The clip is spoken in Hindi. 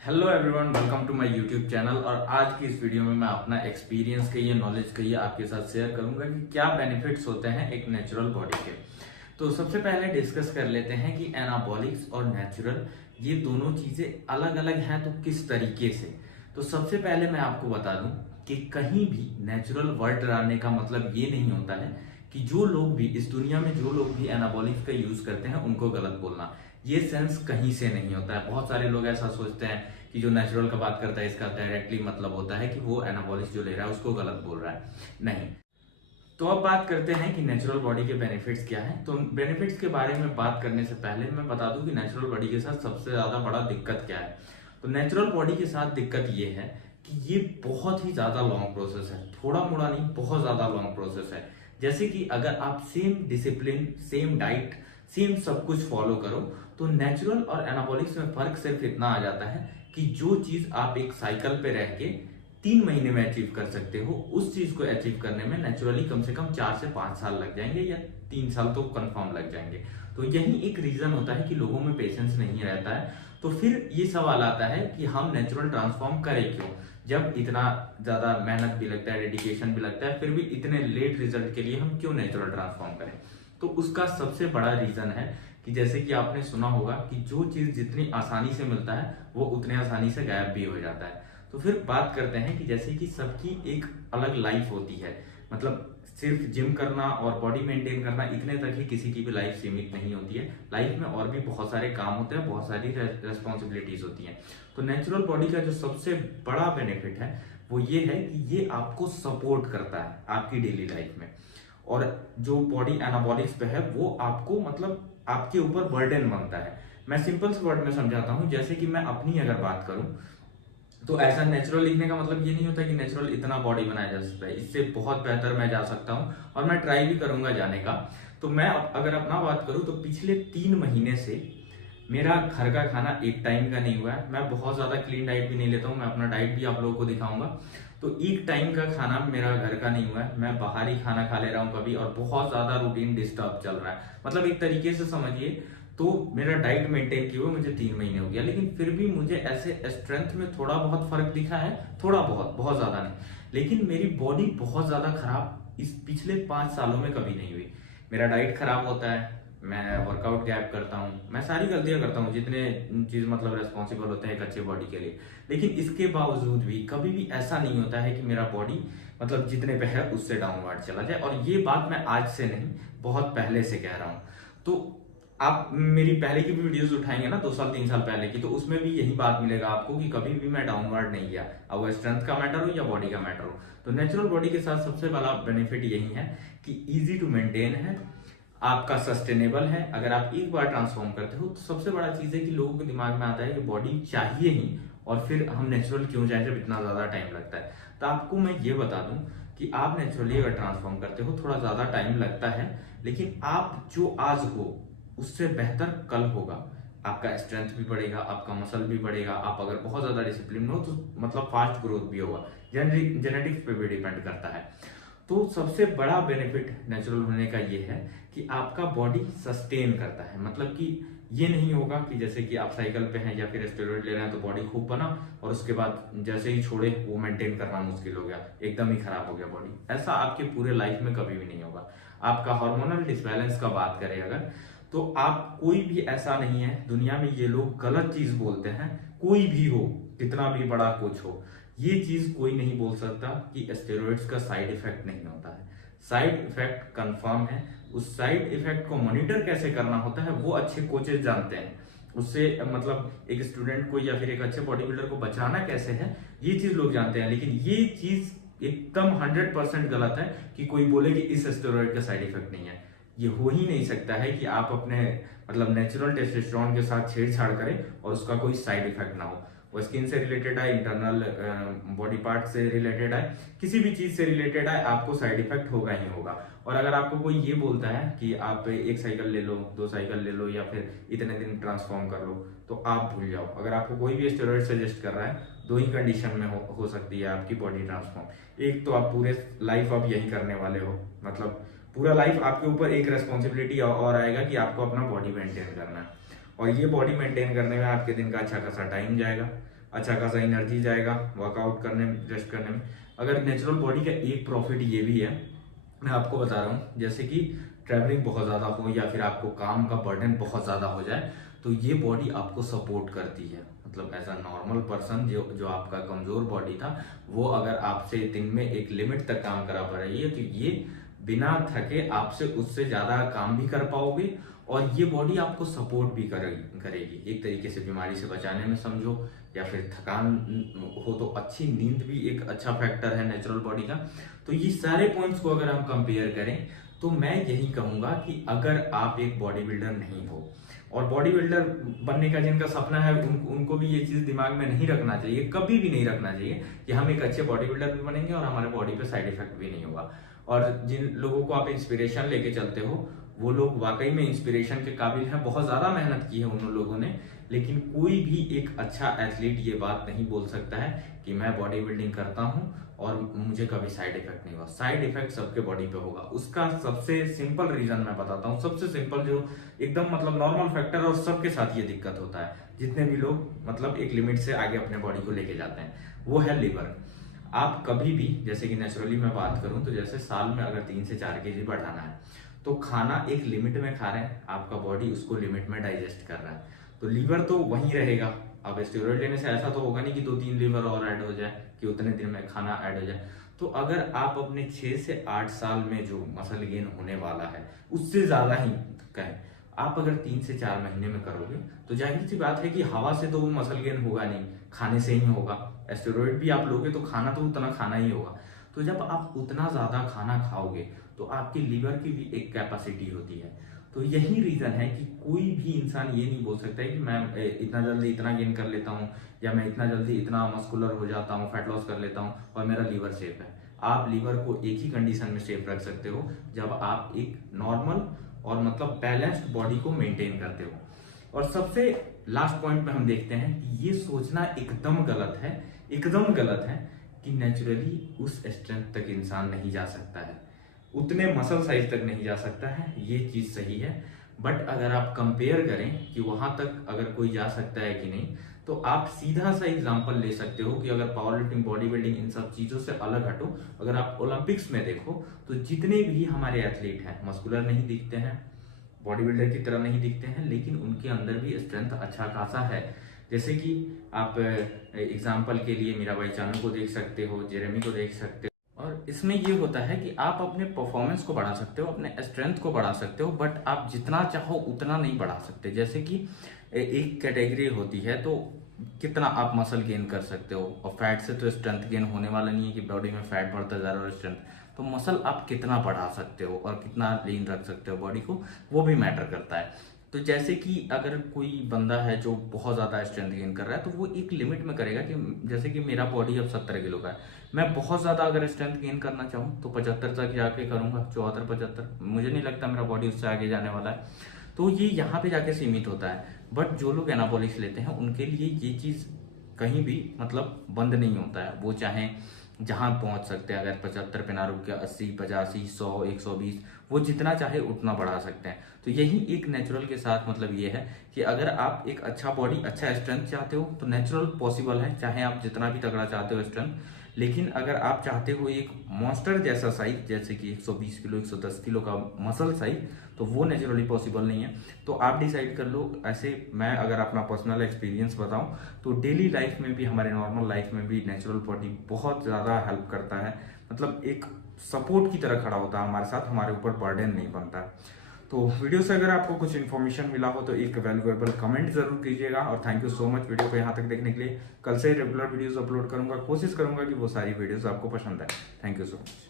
Hello everyone, welcome to my YouTube channel. और आज की इस वीडियो में मैं अपना एक्सपीरियंस कहिए, नॉलेज कहिए, आपके साथ शेयर करूंगा कि क्या बेनिफिट्स होते हैं एक नेचुरल बॉडी के। तो सबसे पहले डिस्कस कर लेते हैं कि एनाबॉलिक्स और नेचुरल ये दोनों चीजें अलग अलग हैं तो किस तरीके से। तो सबसे पहले मैं आपको बता दूं कि कहीं भी नेचुरल वर्ड डालने का मतलब ये नहीं होता है कि जो लोग भी इस दुनिया में जो लोग भी एनाबॉलिक्स का यूज करते हैं उनको गलत बोलना। ये सेंस कहीं से नहीं होता है। बहुत सारे लोग ऐसा सोचते हैं कि जो नेचुरल का बात करता है इसका डायरेक्टली मतलब होता है कि वो एनाबॉलिक्स जो ले रहा है उसको गलत बोल रहा है। नहीं। तो अब बात करते हैं कि नेचुरल बॉडी के बेनिफिट्स क्या हैं। तो बेनिफिट्स के बारे में बात करने से पहले मैं बता दूं कि नेचुरल बॉडी के साथ सबसे ज्यादा बड़ा दिक्कत क्या है। तो नेचुरल बॉडी के साथ दिक्कत ये है कि ये बहुत ही ज्यादा लॉन्ग प्रोसेस है, थोड़ा मोड़ा नहीं, बहुत ज्यादा लॉन्ग प्रोसेस है। जैसे कि अगर आप same discipline, same diet, same सब कुछ फॉलो करो तो नेचुरल और एनाबॉलिक्स में फर्क सिर्फ इतना आ जाता है कि जो चीज आप एक साइकिल पे रह के 3 महीने में अचीव कर सकते हो, उस चीज को अचीव करने में नेचुरली कम से कम 4 से 5 साल लग जाएंगे या 3 साल तो कंफर्म लग जाएंगे। तो यही एक रीजन होता है कि लोगों में पेशेंस नहीं रहता है। तो फिर ये सवाल आता है कि हम नेचुरल ट्रांसफॉर्म करें क्यों, जब इतना ज्यादा मेहनत भी लगता है, डेडिकेशन भी लगता है, फिर भी इतने लेट रिजल्ट के लिए हम क्यों नेचुरल ट्रांसफॉर्म करें। तो उसका सबसे बड़ा रीजन है कि जैसे कि आपने सुना होगा कि जो चीज जितनी आसानी से मिलता है वो उतने आसानी से गायब भी हो जाता है। तो फिर बात करते हैं कि जैसे कि सबकी एक अलग लाइफ होती है, मतलब सिर्फ जिम करना और बॉडी मेंटेन करना इतने तक ही किसी की भी लाइफ सीमित नहीं होती है। लाइफ में और भी बहुत सारे काम होते हैं, बहुत सारी रेस्पॉन्सिबिलिटीज होती हैं। तो नेचुरल बॉडी का जो सबसे बड़ा बेनिफिट है वो ये है कि ये आपको सपोर्ट करता है आपकी डेली लाइफ में। और जो बॉडी एनाबॉलिक्स पे है वो आपको मतलब आपके ऊपर बर्डन बनता है। मैं सिंपल से वर्ड में समझाता हूं, जैसे कि मैं अपनी अगर बात करूं तो ऐसा नेचुरल लिखने का मतलब ये नहीं होता कि नेचुरल इतना बॉडी बनाया जा सकता है, इससे बहुत बेहतर मैं जा सकता हूं और मैं ट्राई भी करूंगा जाने का। तो मैं अगर अपना बात करूं तो पिछले 3 महीने से मेरा घर का खाना एक टाइम का नहीं हुआ है। मैं बहुत ज्यादा क्लीन डाइट भी नहीं लेता हूँ, मैं अपना डाइट भी आप लोगों को दिखाऊंगा। तो एक टाइम का खाना मेरा घर का नहीं हुआ है, मैं बाहर ही खाना खा ले रहा हूँ कभी, और बहुत ज्यादा रूटीन डिस्टर्ब चल रहा है। मतलब एक तरीके से समझिए तो मेरा डाइट मेंटेन किए हुए मुझे 3 महीने हो गया, लेकिन फिर भी मुझे ऐसे स्ट्रेंथ में थोड़ा बहुत फर्क दिखा है, थोड़ा बहुत, बहुत ज्यादा नहीं। लेकिन मेरी बॉडी बहुत ज्यादा खराब इस पिछले 5 सालों में कभी नहीं हुई। मेरा डाइट खराब होता है, मैं वर्कआउट गैप करता हूँ, मैं सारी गलतियां करता हूँ जितने चीज मतलब रेस्पॉन्सिबल होते हैं एक अच्छे बॉडी के लिए। लेकिन इसके बावजूद भी कभी भी ऐसा नहीं होता है कि मेरा बॉडी मतलब जितने पे है उससे डाउनवर्ड चला जाए। और ये बात मैं आज से नहीं, बहुत पहले से कह रहा हूँ। तो आप मेरी पहले की भी वीडियोस उठाएंगे ना, 2 साल 3 साल पहले की, तो उसमें भी यही बात मिलेगा आपको कि कभी भी मैं डाउनवर्ड नहीं गया, अब वो स्ट्रेंथ का मैटर हो या बॉडी का मैटर हो। तो नेचुरल बॉडी के साथ सबसे बड़ा बेनिफिट यही है कि इजी टू मेंटेन है, आपका सस्टेनेबल है। अगर आप एक बार ट्रांसफॉर्म करते हो तो सबसे बड़ा चीज है कि लोगों के दिमाग में आता है कि बॉडी चाहिए ही, और फिर हम नेचुरल क्यों जाए जब इतना ज्यादा टाइम लगता है। तो आपको मैं ये बता दूं कि आप नेचुरली अगर ट्रांसफॉर्म करते हो थोड़ा ज्यादा टाइम लगता है, लेकिन आप जो आज हो उससे बेहतर कल होगा। आपका स्ट्रेंथ भी बढ़ेगा, आपका मसल भी बढ़ेगा, आप अगर बहुत ज्यादा डिसिप्लिन हो तो मतलब फास्ट ग्रोथ भी होगा। जेनेटिक्स पे भी डिपेंड करता है। तो सबसे बड़ा बेनिफिट नेचुरल होने का ये है कि आपका बॉडी सस्टेन करता है। मतलब कि ये नहीं होगा कि जैसे कि आप साइकिल पे हैं या फिर स्टेरॉइड ले रहे हैं तो बॉडी खूब बना और उसके बाद जैसे ही छोड़े वो मेंटेन करना मुश्किल हो गया, एकदम ही खराब हो गया बॉडी। ऐसा आपके पूरे लाइफ में कभी भी नहीं होगा। आपका हार्मोनल डिसबैलेंस का बात करें अगर, तो आप कोई भी ऐसा नहीं है दुनिया में, ये लोग गलत चीज बोलते हैं, कोई भी हो, कितना भी बड़ा कोच हो, ये चीज कोई नहीं बोल सकता कि स्टेरॉइड्स का साइड इफेक्ट नहीं होता है। साइड इफेक्ट कंफर्म है। उस साइड इफेक्ट को मॉनिटर कैसे करना होता है वो अच्छे कोचेस जानते हैं। उससे मतलब एक स्टूडेंट को या फिर एक अच्छे बॉडी बिल्डर को बचाना कैसे है ये चीज लोग जानते हैं। लेकिन ये चीज एकदम 100% गलत है कि कोई बोले कि इस स्टेरॉइड का साइड इफेक्ट नहीं है। ये हो ही नहीं सकता है कि आप अपने मतलब नेचुरल टेस्टोस्टेरोन के साथ छेड़छाड़ करें और उसका कोई साइड इफेक्ट ना हो। वो स्किन से रिलेटेड है, इंटरनल बॉडी पार्ट से रिलेटेड है, किसी भी चीज से रिलेटेड है, आपको साइड इफेक्ट होगा ही होगा। और अगर आपको कोई ये बोलता है कि आप एक साइकिल ले लो, 2 साइकिल ले लो या फिर इतने दिन ट्रांसफॉर्म कर लो, तो आप भूल जाओ। अगर आपको कोई भी स्टेरॉइड सजेस्ट कर रहा है, दो ही कंडीशन में हो सकती है आपकी बॉडी ट्रांसफॉर्म। एक तो आप पूरे लाइफ आप यही करने वाले हो, मतलब पूरा लाइफ आपके ऊपर एक रेस्पॉन्सिबिलिटी और आएगा कि आपको अपना बॉडी मेंटेन करना है। और ये बॉडी मेंटेन करने में आपके दिन का अच्छा खासा टाइम जाएगा। अच्छा खासा एनर्जी जाएगा वर्कआउट करने में, रेस्ट करने में। अगर नेचुरल बॉडी का एक प्रॉफिट ये भी है, मैं आपको बता रहा हूँ, जैसे कि ट्रैवलिंग बहुत ज़्यादा हो या फिर आपको काम का बर्डन बहुत ज़्यादा हो जाए, तो ये बॉडी आपको सपोर्ट करती है। मतलब एज अ नॉर्मल पर्सन जो आपका कमज़ोर बॉडी था, वो अगर आपसे दिन में एक लिमिट तक काम करा पा रही है, तो ये बिना थके आपसे उससे ज़्यादा काम भी कर पाओगे, और ये बॉडी आपको सपोर्ट भी करेगी एक तरीके से बीमारी से बचाने में समझो, या फिर थकान हो तो अच्छी नींद भी एक अच्छा फैक्टर है नेचुरल बॉडी का। तो ये सारे पॉइंट्स को अगर हम कंपेयर करें, तो मैं यही कहूंगा कि अगर आप एक बॉडी बिल्डर नहीं हो, और बॉडी बिल्डर बनने का जिनका सपना है, उनको भी ये चीज दिमाग में नहीं रखना चाहिए, कभी भी नहीं रखना चाहिए कि हम एक अच्छे बॉडी बिल्डर भी बनेंगे और हमारे बॉडी पे साइड इफेक्ट भी नहीं होगा। और जिन लोगों को आप इंस्पिरेशन लेके चलते हो, वो लोग वाकई में इंस्पिरेशन के काबिल हैं, बहुत ज्यादा मेहनत की है उन लोगों ने। लेकिन कोई भी एक अच्छा एथलीट ये बात नहीं बोल सकता है कि मैं बॉडी बिल्डिंग करता हूँ और मुझे कभी साइड इफेक्ट नहीं हुआ। साइड इफेक्ट सबके बॉडी पे होगा। उसका सबसे सिंपल रीजन मैं बताता हूँ, सबसे सिंपल जो एकदम मतलब नॉर्मल फैक्टर, और सबके साथ ये दिक्कत होता है जितने भी लोग मतलब एक लिमिट से आगे अपने बॉडी को लेके जाते हैं, वो है लिवर। आप कभी भी, जैसे कि नेचुरली मैं बात करूं, तो जैसे साल में अगर 3 से 4 केजी बढ़ाना है, तो खाना एक लिमिट में खा रहे हैं, आपका बॉडी उसको लिमिट में डाइजेस्ट कर रहा है, तो लीवर तो वहीं रहेगा। अब स्टेरॉइड लेने से ऐसा तो होगा नहीं कि 2-3 लीवर और ऐड हो जाए, कि उतने दिन में खाना ऐड हो जाए। तो अगर आप अपने 6 से 8 साल में जो मसल गेन होने वाला है, उससे ज्यादा ही कहें, आप अगर 3 से 4 महीने में करोगे, तो जाहिर सी बात है कि हवा से तो वो मसल गेन होगा नहीं, खाने से ही होगा। स्टेरॉइड भी आप लोगे तो खाना तो उतना खाना ही होगा। तो जब आप उतना ज्यादा खाना खाओगे, तो आपकी लीवर की भी एक कैपेसिटी होती है। तो यही रीजन है कि कोई भी इंसान ये नहीं बोल सकता है कि मैं इतना जल्दी इतना गेन कर लेता हूँ, या मैं इतना जल्दी इतना मस्कुलर हो जाता हूँ, फैट लॉस कर लेता हूँ और मेरा लीवर सेफ है। आप लीवर को एक ही कंडीशन में सेफ रख सकते हो, जब आप एक नॉर्मल और मतलब बैलेंस्ड बॉडी को मेंटेन करते हो। और सबसे लास्ट पॉइंट में हम देखते हैं कि ये सोचना एकदम गलत है, एकदम गलत है कि नेचुरली उस स्ट्रेंथ तक इंसान नहीं जा सकता है, उतने मसल साइज तक नहीं जा सकता है, ये चीज सही है। बट अगर आप कंपेयर करें कि वहां तक अगर कोई जा सकता है कि नहीं, तो आप सीधा सा एग्जांपल ले सकते हो कि अगर पावर लिफ्टिंग, बॉडी बिल्डिंग, इन सब चीजों से अलग हटो, अगर आप ओलंपिक्स में देखो, तो जितने भी हमारे एथलीट हैं मस्कुलर नहीं दिखते हैं, बॉडी बिल्डर की तरह नहीं दिखते हैं, लेकिन उनके अंदर भी स्ट्रेंथ अच्छा खासा है। जैसे कि आप एग्जाम्पल के लिए मीराबाई चानू को देख सकते हो, जेरेमी को देख सकते हो। और इसमें ये होता है कि आप अपने परफॉर्मेंस को बढ़ा सकते हो, अपने स्ट्रेंथ को बढ़ा सकते हो, बट आप जितना चाहो उतना नहीं बढ़ा सकते। जैसे कि एक कैटेगरी होती है, तो कितना आप मसल गेन कर सकते हो, और फैट से तो स्ट्रेंथ गेन होने वाला नहीं है कि बॉडी में फैट बढ़ता जा रहा है और स्ट्रेंथ। तो मसल आप कितना बढ़ा सकते हो और कितना लीन रख सकते हो बॉडी को, वो भी मैटर करता है। तो जैसे कि अगर कोई बंदा है जो बहुत ज्यादा स्ट्रेंथ गेन कर रहा है, तो वो एक लिमिट में करेगा कि जैसे कि मेरा बॉडी अब 70 किलो का है, मैं बहुत ज्यादा अगर स्ट्रेंथ गेन करना चाहूँ तो 75 तक जाके करूंगा, 74-75। मुझे नहीं लगता मेरा बॉडी उससे आगे जाने वाला है, तो ये यहाँ पे जाके सीमित होता है। बट जो लोग एनाबॉलिक्स लेते हैं उनके लिए ये चीज कहीं भी मतलब बंद नहीं होता है, वो चाहे जहां पहुंच सकते हैं। अगर 75 पे ना रुक के 80, 85, 100, 120, वो जितना चाहे उतना बढ़ा सकते हैं। तो यही एक नेचुरल के साथ मतलब ये है कि अगर आप एक अच्छा बॉडी, अच्छा स्ट्रेंथ चाहते हो, तो नेचुरल पॉसिबल है, चाहे आप जितना भी तगड़ा चाहते हो स्ट्रेंथ। लेकिन अगर आप चाहते हो एक मॉन्स्टर जैसा साइज, जैसे कि 120 किलो, 110 किलो का मसल साइज, तो वो नेचुरली पॉसिबल नहीं है। तो आप डिसाइड कर लो। ऐसे मैं अगर अपना पर्सनल एक्सपीरियंस बताऊं, तो डेली लाइफ में भी, हमारे नॉर्मल लाइफ में भी नेचुरल बॉडी बहुत ज़्यादा हेल्प करता है। मतलब एक सपोर्ट की तरह खड़ा होता है हमारे साथ, हमारे ऊपर बर्डन नहीं बनता। तो वीडियो से अगर आपको कुछ इन्फॉर्मेशन मिला हो तो एक वैल्यूएबल कमेंट जरूर कीजिएगा, और thank you so much video को यहाँ तक देखने के लिए। कल से रेगुलर वीडियोस अपलोड करूंगा, कोशिश करूंगा कि वो सारी वीडियोस आपको पसंद आए। Thank you so much.